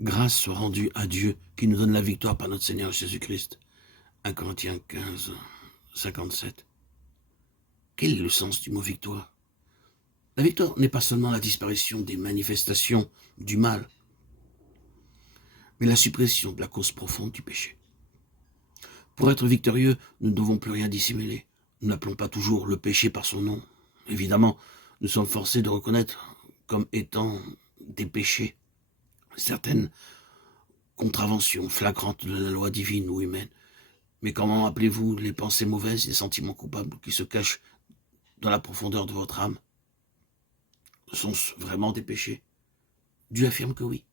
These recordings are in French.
Grâce soit rendue à Dieu qui nous donne la victoire par notre Seigneur Jésus-Christ. 1 Corinthiens 15, 57. Quel est le sens du mot victoire? La victoire n'est pas seulement la disparition des manifestations du mal, mais la suppression de la cause profonde du péché. Pour être victorieux, nous ne devons plus rien dissimuler. Nous n'appelons pas toujours le péché par son nom. Évidemment, nous sommes forcés de reconnaître comme étant des péchés certaines contraventions flagrantes de la loi divine ou humaine. Mais comment appelez-vous les pensées mauvaises, les sentiments coupables qui se cachent dans la profondeur de votre âme? Sont-ce vraiment des péchés? Dieu affirme que oui.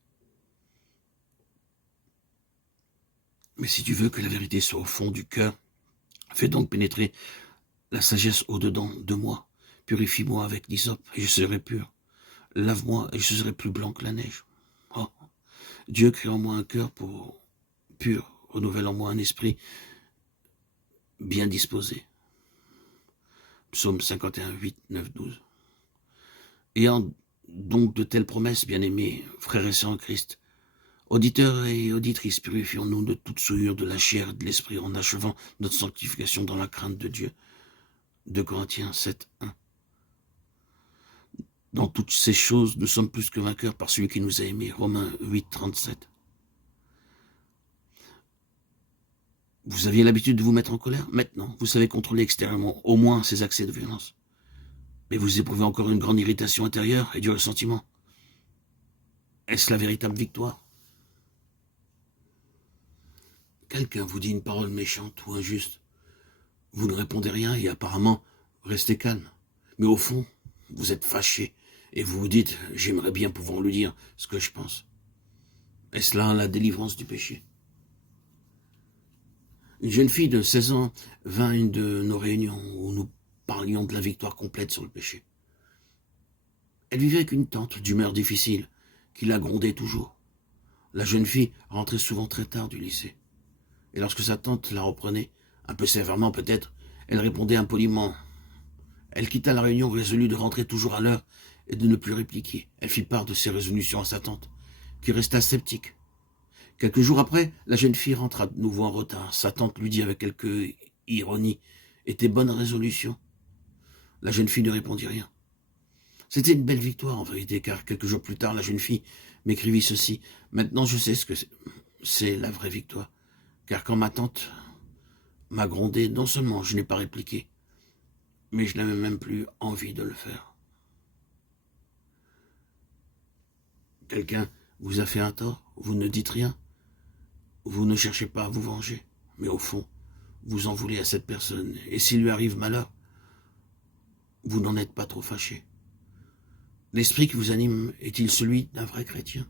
Mais si tu veux que la vérité soit au fond du cœur, fais donc pénétrer la sagesse au-dedans de moi. Purifie-moi avec l'hysope et je serai pur. Lave-moi et je serai plus blanc que la neige. Oh, Dieu crée en moi un cœur pur, renouvelle en moi un esprit bien disposé. Psaume 51, 8, 9, 12. Ayant donc de telles promesses, bien-aimés, frères et sœurs en Christ, auditeurs et auditrices, purifions-nous de toute souillure de la chair et de l'esprit en achevant notre sanctification dans la crainte de Dieu. 2 Corinthiens 7, 1. Dans toutes ces choses, nous sommes plus que vainqueurs par celui qui nous a aimés. Romains 8, 37. Vous aviez l'habitude de vous mettre en colère? Maintenant, vous savez contrôler extérieurement au moins ces accès de violence. Mais vous éprouvez encore une grande irritation intérieure et du ressentiment. Est-ce la véritable victoire? Quelqu'un vous dit une parole méchante ou injuste. Vous ne répondez rien et apparemment, restez calme. Mais au fond, vous êtes fâché et vous vous dites, j'aimerais bien pouvoir lui dire ce que je pense. Est-ce là la délivrance du péché? Une jeune fille de 16 ans vint à une de nos réunions où nous parlions de la victoire complète sur le péché. Elle vivait avec une tante d'humeur difficile qui la grondait toujours. La jeune fille rentrait souvent très tard du lycée. Et lorsque sa tante la reprenait, un peu sévèrement peut-être, elle répondait impoliment. Elle quitta la réunion résolue de rentrer toujours à l'heure et de ne plus répliquer. Elle fit part de ses résolutions à sa tante, qui resta sceptique. Quelques jours après, la jeune fille rentra de nouveau en retard. Sa tante lui dit avec quelque ironie, « Et tes bonnes résolutions ?» La jeune fille ne répondit rien. C'était une belle victoire en vérité, car quelques jours plus tard, la jeune fille m'écrivit ceci. « Maintenant je sais ce que c'est la vraie victoire, car quand ma tante m'a grondé, non seulement je n'ai pas répliqué, mais je n'avais même plus envie de le faire. » Quelqu'un vous a fait un tort, vous ne dites rien, vous ne cherchez pas à vous venger, mais au fond, vous en voulez à cette personne, et s'il lui arrive malheur, vous n'en êtes pas trop fâché. L'esprit qui vous anime est-il celui d'un vrai chrétien?